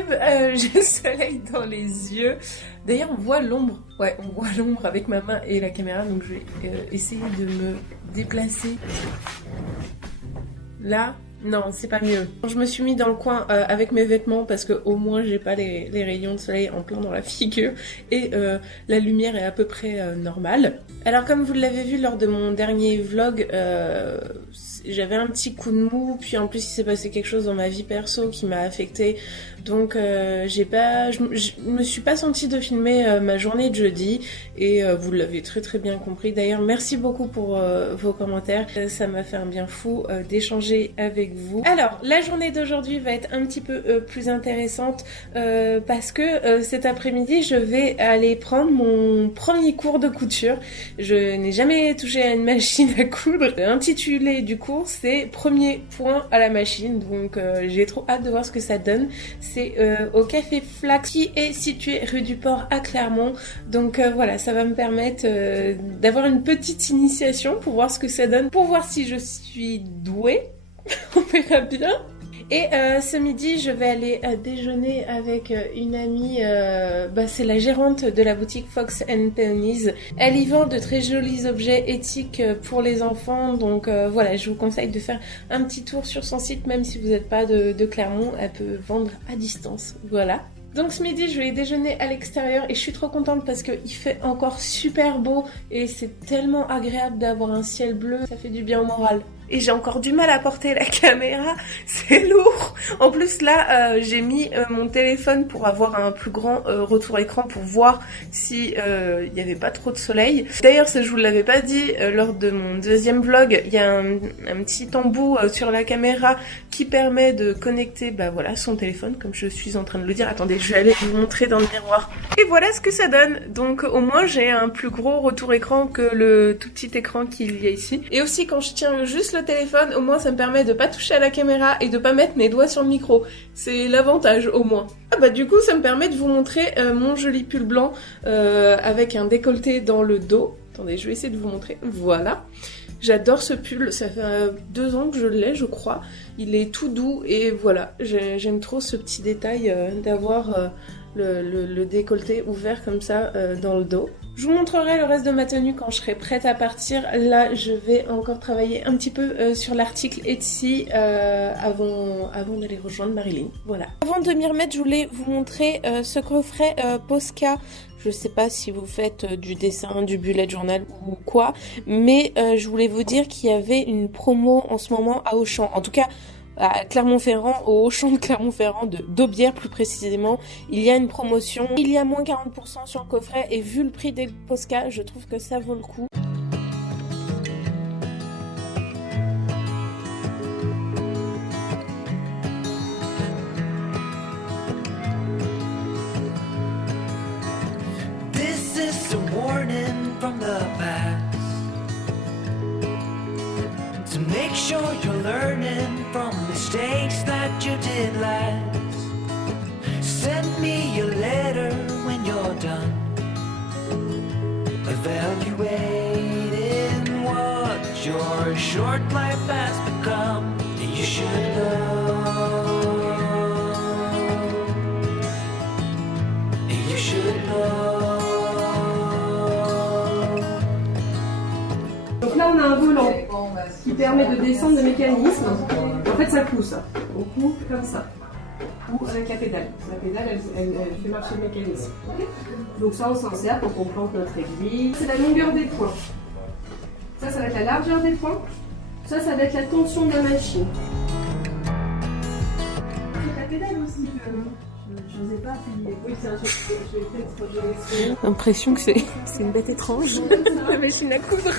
arrive, j'ai le soleil dans les yeux. D'ailleurs, on voit l'ombre. Ouais, on voit l'ombre avec ma main et la caméra. Donc, je vais essayer de me déplacer. Là, non, c'est pas mieux. Je me suis mis dans le coin avec mes vêtements parce que au moins j'ai pas les rayons de soleil en plein dans la figure et la lumière est à peu près normale. Alors comme vous l'avez vu lors de mon dernier vlog, j'avais un petit coup de mou, puis en plus il s'est passé quelque chose dans ma vie perso qui m'a affectée. Donc je me suis pas sentie de filmer ma journée de jeudi et vous l'avez très bien compris. D'ailleurs merci beaucoup pour vos commentaires, ça m'a fait un bien fou d'échanger avec vous. Alors la journée d'aujourd'hui va être un petit peu plus intéressante parce que cet après-midi je vais aller prendre mon premier cours de couture. Je n'ai jamais touché à une machine à coudre. L'intitulé du cours c'est premier point à la machine, donc j'ai trop hâte de voir ce que ça donne. C'est au Café Flax qui est situé rue du Port à Clermont. Donc voilà, ça va me permettre d'avoir une petite initiation pour voir ce que ça donne, pour voir si je suis douée. On verra bien. Et ce midi, je vais aller déjeuner avec une amie, c'est la gérante de la boutique Fox & Peonies. Elle y vend de très jolis objets éthiques pour les enfants, donc voilà, je vous conseille de faire un petit tour sur son site, même si vous n'êtes pas de Clermont, elle peut vendre à distance, voilà. Donc ce midi, je vais déjeuner à l'extérieur et je suis trop contente parce qu'il fait encore super beau et c'est tellement agréable d'avoir un ciel bleu, ça fait du bien au moral. Et j'ai encore du mal à porter la caméra, c'est lourd. En plus là, j'ai mis mon téléphone pour avoir un plus grand retour écran pour voir si il n'y avait pas trop de soleil. D'ailleurs, ça je vous l'avais pas dit lors de mon deuxième vlog, il y a un petit embout sur la caméra qui permet de connecter voilà, son téléphone, comme je suis en train de le dire. Attendez, je vais aller vous montrer dans le miroir. Et voilà ce que ça donne. Donc au moins j'ai un plus gros retour écran que le tout petit écran qu'il y a ici. Et aussi quand je tiens juste le téléphone, au moins ça me permet de pas toucher à la caméra et de pas mettre mes doigts sur le micro. C'est l'avantage au moins. Du coup ça me permet de vous montrer mon joli pull blanc avec un décolleté dans le dos. Attendez, je vais essayer de vous montrer. Voilà. J'adore ce pull, ça fait 2 ans que je l'ai je crois. Il est tout doux et voilà, j'aime trop ce petit détail d'avoir le décolleté ouvert comme ça dans le dos. Je vous montrerai le reste de ma tenue quand je serai prête à partir. Là, je vais encore travailler un petit peu sur l'article Etsy avant d'aller rejoindre Marilyn. Voilà. Avant de m'y remettre, je voulais vous montrer ce coffret Posca. Je sais pas si vous faites du dessin, du bullet journal ou quoi, mais je voulais vous dire qu'il y avait une promo en ce moment à Auchan. En tout cas, à Clermont-Ferrand, au Auchan de Clermont-Ferrand, d'Aubière plus précisément, il y a une promotion. Il y a moins 40% sur le coffret et vu le prix des Posca, je trouve que ça vaut le coup. This is a warning from the past. To make sure you're learning from mistakes that you did last. Send me a letter when you're done, evaluating what your short life has become. You should know. You should know. Donc là on a un volant qui permet de descendre le mécanisme. En fait ça pousse, on coupe comme ça, ou avec la pédale. La pédale elle fait marcher le mécanisme. Donc ça on s'en sert pour qu'on plante notre aiguille. C'est la longueur des points. Ça va être la largeur des points. Ça va être la tension de la machine. La pédale aussi, je n'osais pas filmer. Oui, c'est un jeu. Je vais peut-être L'impression que c'est une bête étrange, la machine à coudre.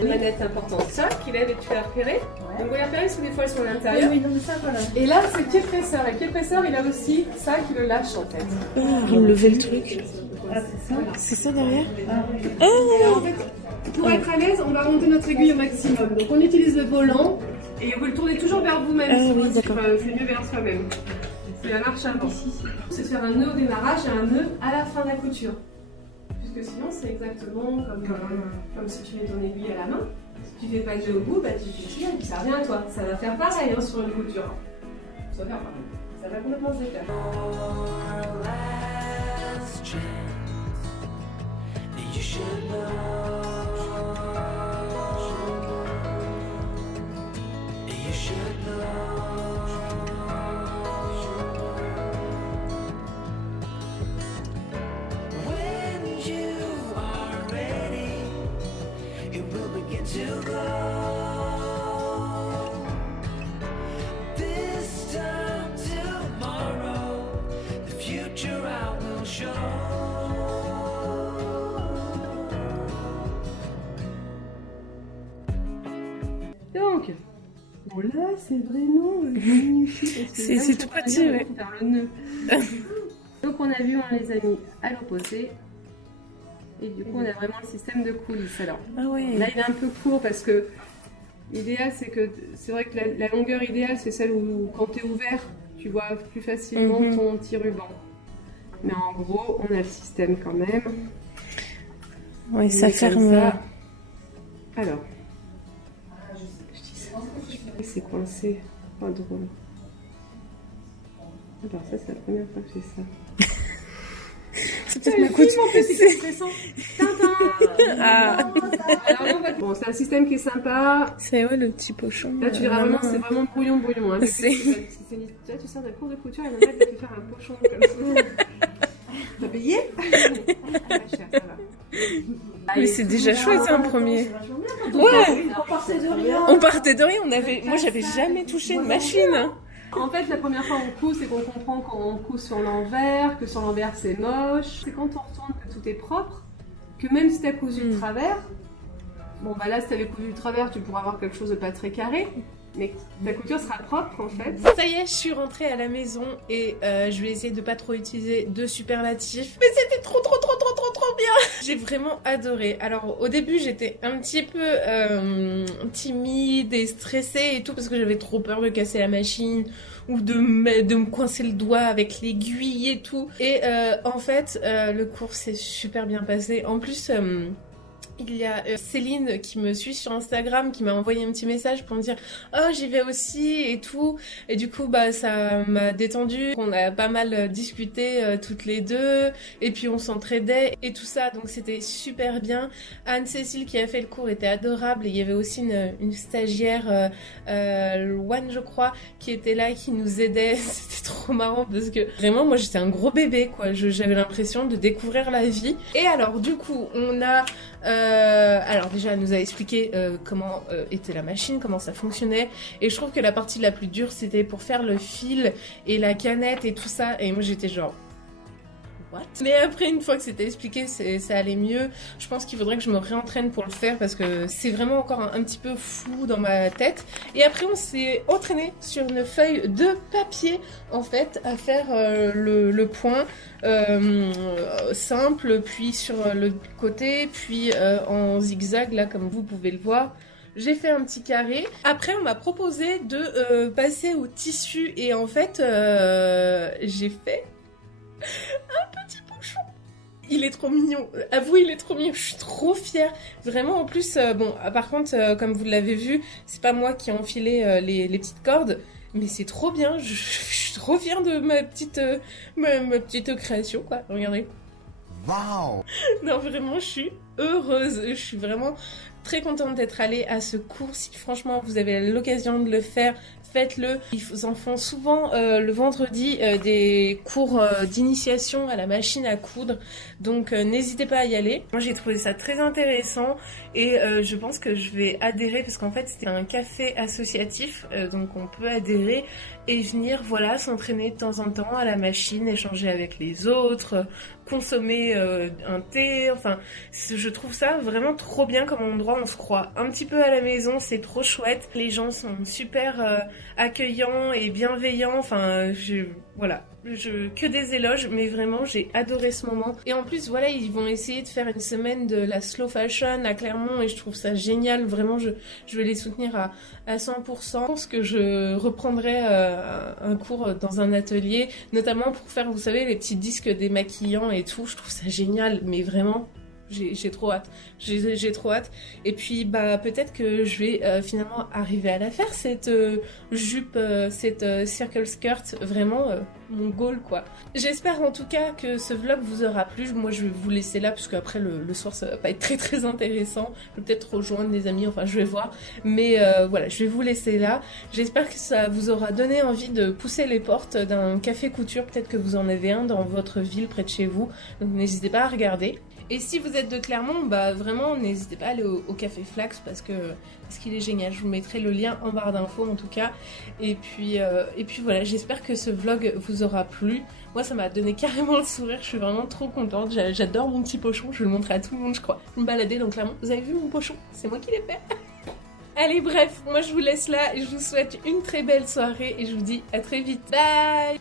Une manette importante, ça, qu'il aide et tu l'as repéré. Donc vous l'avez repéré parce que des fois elles sont à l'intérieur. Oui, non, mais ça, voilà. Et là, c'est le pied-presseur. Et le pied-presseur, il a aussi ça qui le lâche en fait. Enlever le truc. C'est ça derrière. En fait, pour être à l'aise, on va monter notre aiguille au maximum. Donc on utilise le volant et vous le tournez toujours vers vous-même. C'est mieux vers soi-même. C'est la marche avant. C'est de faire un nœud au démarrage et un nœud à la fin de la couture. Puisque sinon, c'est exactement comme si tu mets ton aiguille à la main. Si tu fais pas de nœud au bout, tu tires et puis ça revient à toi. Ça va faire pareil sur une couture. Ça va faire pareil. Ça va complètement se défaire. Your last chance. You should know. You should know. When you are ready, it will begin to glow. This time tomorrow, the future I will show. Donc, bon là, c'est vraiment magnifique. C'est tout petit, ouais. Faire le nœud. Donc on a vu, on les a mis à l'opposé. Et du coup, on a vraiment le système de coulisses. Alors, Ah ouais. là, il est un peu court parce que l'idéal, c'est vrai que la longueur idéale, c'est celle où, quand tu es ouvert, tu vois plus facilement ton petit ruban. Mais en gros, on a le système quand même. Ouais, On ça est comme ferme. ça. Alors, c'est coincé. Pas drôle. Alors ça, c'est la première fois que j'ai ça. C'est peut-être ma couture. Ah. Bon, c'est un système qui est sympa. C'est ouais, le petit pochon. Là, tu verras vraiment, c'est vraiment brouillon. Hein. C'est- Là, tu sors d'un cours de couture et le mec va te faire un pochon comme ça. T'as payé? Ah, pas cher, ça va. Mais c'est déjà chouette, un premier. Ouais, Ouais, on partait de rien. on partait de rien. Moi, j'avais jamais touché une machine. En fait, la première fois on coud, c'est qu'on comprend qu'on coud sur l'envers, que sur l'envers c'est moche. C'est quand on retourne que tout est propre, que même si t'as cousu de travers, bon bah là si t'avais cousu de travers, tu pourras avoir quelque chose de pas très carré, mais ta couture sera propre en fait. Ça y est, je suis rentrée à la maison et je vais essayer de pas trop utiliser de superlatifs. Mais c'était trop bien. J'ai vraiment adoré. Alors au début j'étais un petit peu timide et stressée et tout parce que j'avais trop peur de casser la machine ou de me coincer le doigt avec l'aiguille et tout. Et en fait le cours s'est super bien passé. En plus il y a Céline qui me suit sur Instagram qui m'a envoyé un petit message pour me dire « Oh, j'y vais aussi » et tout. Et du coup, bah ça m'a détendu. On a pas mal discuté toutes les deux. Et puis on s'entraidait et tout ça. Donc c'était super bien. Anne-Cécile qui a fait le cours était adorable. Et il y avait aussi une stagiaire, Louane je crois, qui était là, qui nous aidait. C'était trop marrant parce que vraiment, moi j'étais un gros bébé quoi. J'avais l'impression de découvrir la vie. Et alors du coup, on a... alors déjà, elle nous a expliqué comment était la machine, comment ça fonctionnait. Et je trouve que la partie la plus dure, c'était pour faire le fil et la canette et tout ça. Et moi, j'étais genre... What? Mais après, une fois que c'était expliqué, ça allait mieux. Je pense qu'il faudrait que je me réentraîne pour le faire parce que c'est vraiment encore un petit peu flou dans ma tête. Et après, on s'est entraîné sur une feuille de papier, en fait, à faire le point simple, puis sur le côté, puis en zigzag, là, comme vous pouvez le voir. J'ai fait un petit carré. Après, on m'a proposé de passer au tissu et en fait, j'ai fait un petit bouchon. Il est trop mignon. Avouez, il est trop mignon. Je suis trop fière. Vraiment, en plus, bon, par contre, comme vous l'avez vu, c'est pas moi qui ai enfilé les petites cordes, mais c'est trop bien. Je suis trop fière de ma petite création, quoi. Regardez. Waouh! Non, vraiment, je suis heureuse. Je suis vraiment très contente d'être allée à ce cours. Si franchement vous avez l'occasion de le faire, faites-le. Ils en font souvent le vendredi des cours d'initiation à la machine à coudre. Donc n'hésitez pas à y aller. Moi j'ai trouvé ça très intéressant et je pense que je vais adhérer parce qu'en fait c'était un café associatif. Donc on peut adhérer et venir voilà s'entraîner de temps en temps à la machine, échanger avec les autres, consommer un thé. Enfin je trouve ça vraiment trop bien comme endroit. On se croit un petit peu à la maison, c'est trop chouette. Les gens sont super accueillants et bienveillants. Enfin, voilà, que des éloges, mais vraiment j'ai adoré ce moment. Et en plus, voilà, ils vont essayer de faire une semaine de la slow fashion à Clermont et je trouve ça génial. Vraiment, je vais les soutenir à 100%. Je pense que je reprendrai un cours dans un atelier, notamment pour faire, vous savez, les petits disques démaquillants et tout. Je trouve ça génial, mais vraiment. j'ai trop hâte. J'ai trop hâte. Et puis bah peut-être que je vais finalement arriver à la faire cette jupe, cette circle skirt, vraiment mon goal quoi. J'espère en tout cas que ce vlog vous aura plu. Moi je vais vous laisser là parce qu'après le soir ça va pas être très intéressant. Je vais peut-être rejoindre des amis, enfin je vais voir. Mais voilà, je vais vous laisser là. J'espère que ça vous aura donné envie de pousser les portes d'un café couture. Peut-être que vous en avez un dans votre ville près de chez vous. Donc n'hésitez pas à regarder. Et si vous êtes de Clermont, bah vraiment n'hésitez pas à aller au Café Flax parce qu'il est génial. Je vous mettrai le lien en barre d'infos en tout cas. Et puis voilà, j'espère que ce vlog vous aura plu. Moi ça m'a donné carrément le sourire, je suis vraiment trop contente. J'adore mon petit pochon, je vais le montrer à tout le monde je crois. Je me baladais dans Clermont, vous avez vu mon pochon? C'est moi qui l'ai fait. Allez bref, moi je vous laisse là et je vous souhaite une très belle soirée et je vous dis à très vite. Bye!